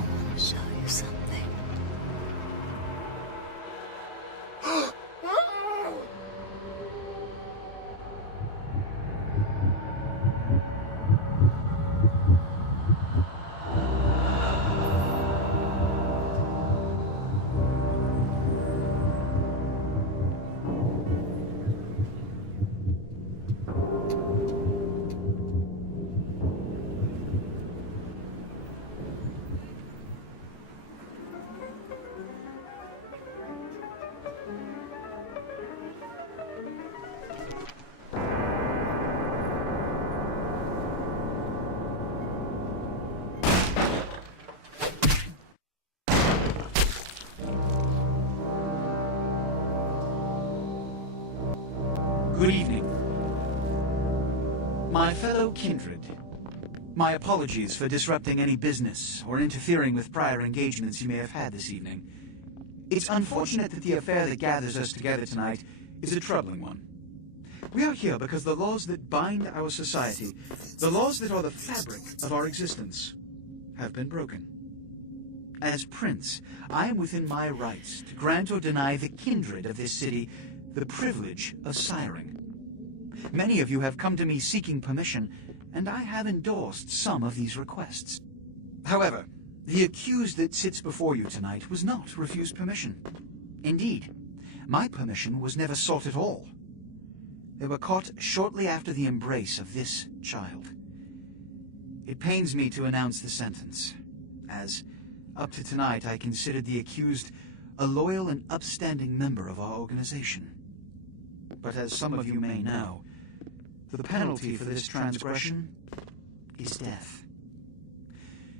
want to show you something. Good evening. My fellow kindred, my apologies for disrupting any business or interfering with prior engagements you may have had this evening. It's unfortunate that the affair that gathers us together tonight is a troubling one. We are here because the laws that bind our society, the laws that are the fabric of our existence, have been broken. As Prince, I am within my rights to grant or deny the kindred of this city the privilege of siring. Many of you have come to me seeking permission, and I have endorsed some of these requests. However, the accused that sits before you tonight was not refused permission. Indeed, my permission was never sought at all. They were caught shortly after the embrace of this child. It pains me to announce the sentence, as up to tonight I considered the accused a loyal and upstanding member of our organization. But as some of you may know, the penalty for this transgression is death.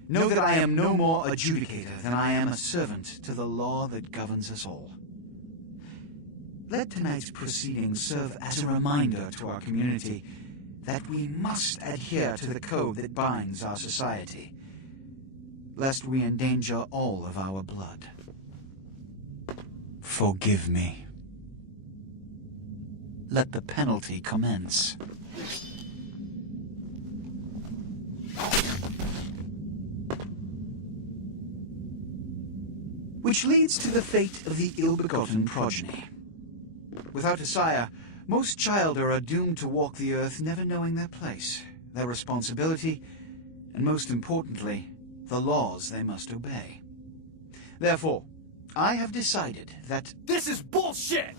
Know that I am no more adjudicator than I am a servant to the law that governs us all. Let tonight's proceedings serve as a reminder to our community that we must adhere to the code that binds our society, lest we endanger all of our blood. Forgive me. Let the penalty commence. Which leads to the fate of the ill-begotten progeny. Without a sire, most children are doomed to walk the earth never knowing their place, their responsibility, and most importantly, the laws they must obey. Therefore, I have decided that This is bullshit!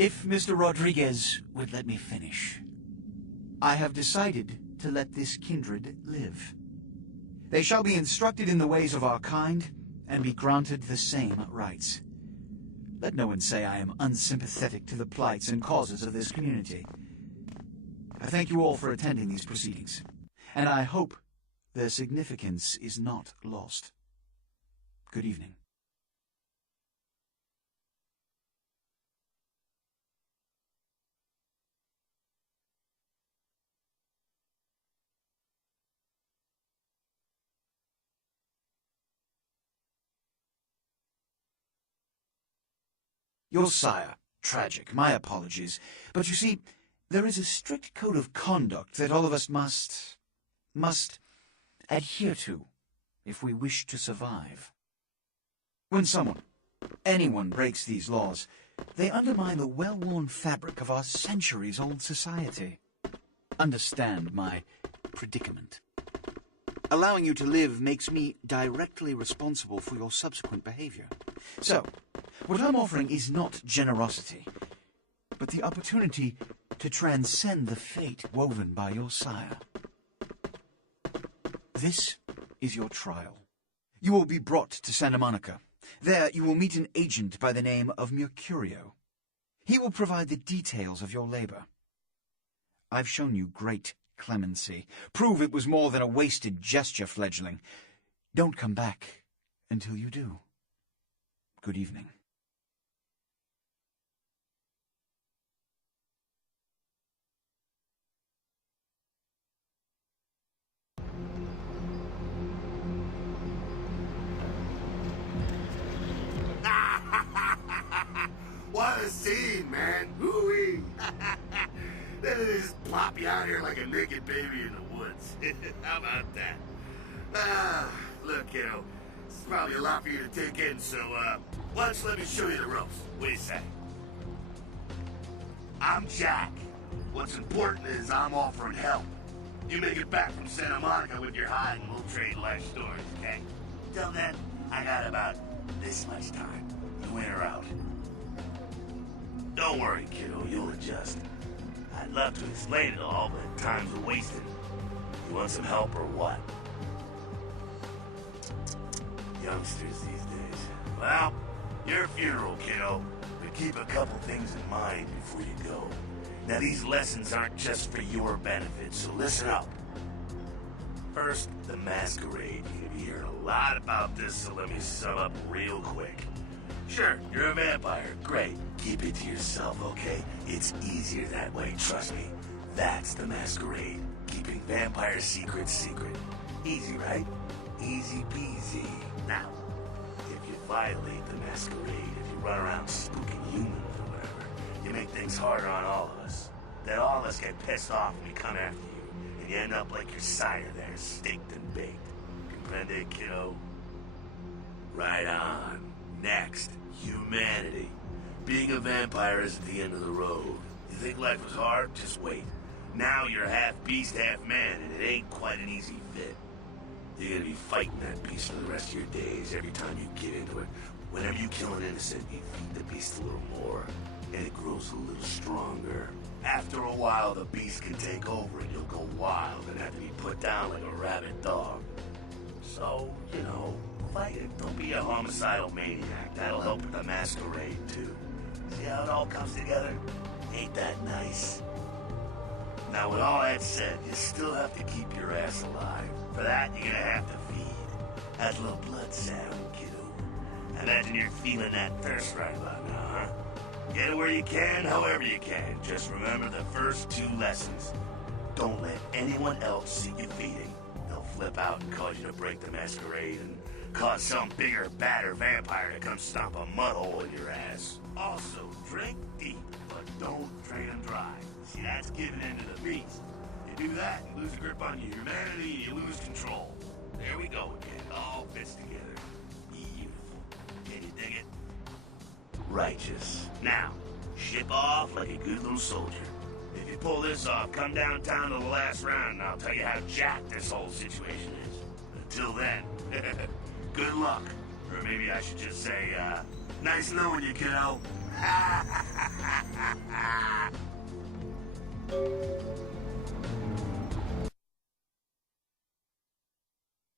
if Mr. Rodriguez would let me finish, I have decided to let this kindred live. They shall be instructed in the ways of our kind and be granted the same rights. Let no one say I am unsympathetic to the plights and causes of this community. I thank you all for attending these proceedings, and I hope their significance is not lost. Good evening. Your sire, tragic, my apologies. But you see, there is a strict code of conduct that all of us must adhere to if we wish to survive. When anyone breaks these laws, they undermine the well-worn fabric of our centuries-old society. Understand my predicament. Allowing you to live makes me directly responsible for your subsequent behavior. So, what I'm offering is not generosity, but the opportunity to transcend the fate woven by your sire. This is your trial. You will be brought to Santa Monica. There you will meet an agent by the name of Mercurio. He will provide the details of your labor. I've shown you great clemency. Prove it was more than a wasted gesture, fledgling. Don't come back until you do. Good evening. man. Hoo-wee. Then they just plop you out here like a naked baby in the woods. How about that? Look, kiddo, it's probably a lot for you to take in, so, why don't you let me show you the ropes? What do you say? I'm Jack. What's important is I'm offering help. You make it back from Santa Monica with your hide and we'll trade life stories, okay? Till then, I got about this much time. You in or out? Don't worry, kiddo, you'll adjust. I'd love to explain it all, but time's wasted. You want some help or what? Youngsters these days. Well, your funeral, kiddo. But keep a couple things in mind before you go. Now, these lessons aren't just for your benefit, so listen up. First, the Masquerade. You're gonna be hearing a lot about this, so let me sum up real quick. Sure, you're a vampire. Great. Keep it to yourself, okay? It's easier that way, trust me. That's the Masquerade. Keeping vampire secrets secret. Easy, right? Easy peasy. Now, if you violate the Masquerade, if you run around spooking humans or whatever, you make things harder on all of us. Then all of us get pissed off and we come after you. And you end up like your sire there, staked and baked. Comprende, kiddo? Right on. Next, humanity. Being a vampire is at the end of the road. You think life was hard? Just wait. Now you're half beast, half man, and it ain't quite an easy fit. You're gonna be fighting that beast for the rest of your days every time you get into it. Whenever you kill an innocent, you feed the beast a little more, and it grows a little stronger. After a while, the beast can take over and you'll go wild and have to be put down like a rabid dog. So, you know, fight it. Don't be a homicidal maniac. That'll help with the Masquerade, too. See how it all comes together? Ain't that nice? Now, with all that said, you still have to keep your ass alive. For that, you're gonna have to feed. How's a little blood sound, kiddo? I imagine you're feeling that thirst right about now, huh? Get it where you can, however you can. Just remember the first two lessons. Don't let anyone else see you feeding. They'll flip out and cause you to break the Masquerade and cause some bigger, badder vampire to come stomp a mud hole in your ass. Also, drink deep, but don't drain them dry. See, that's giving in to the beast. You do that, you lose a grip on your humanity, and you lose control. There we go again. It all fits together. Beautiful. Can you dig it? Righteous. Now, ship off like a good little soldier. If you pull this off, come downtown to the last round, and I'll tell you how jacked this whole situation is. Until then, good luck. Or maybe I should just say, nice knowing you, kiddo.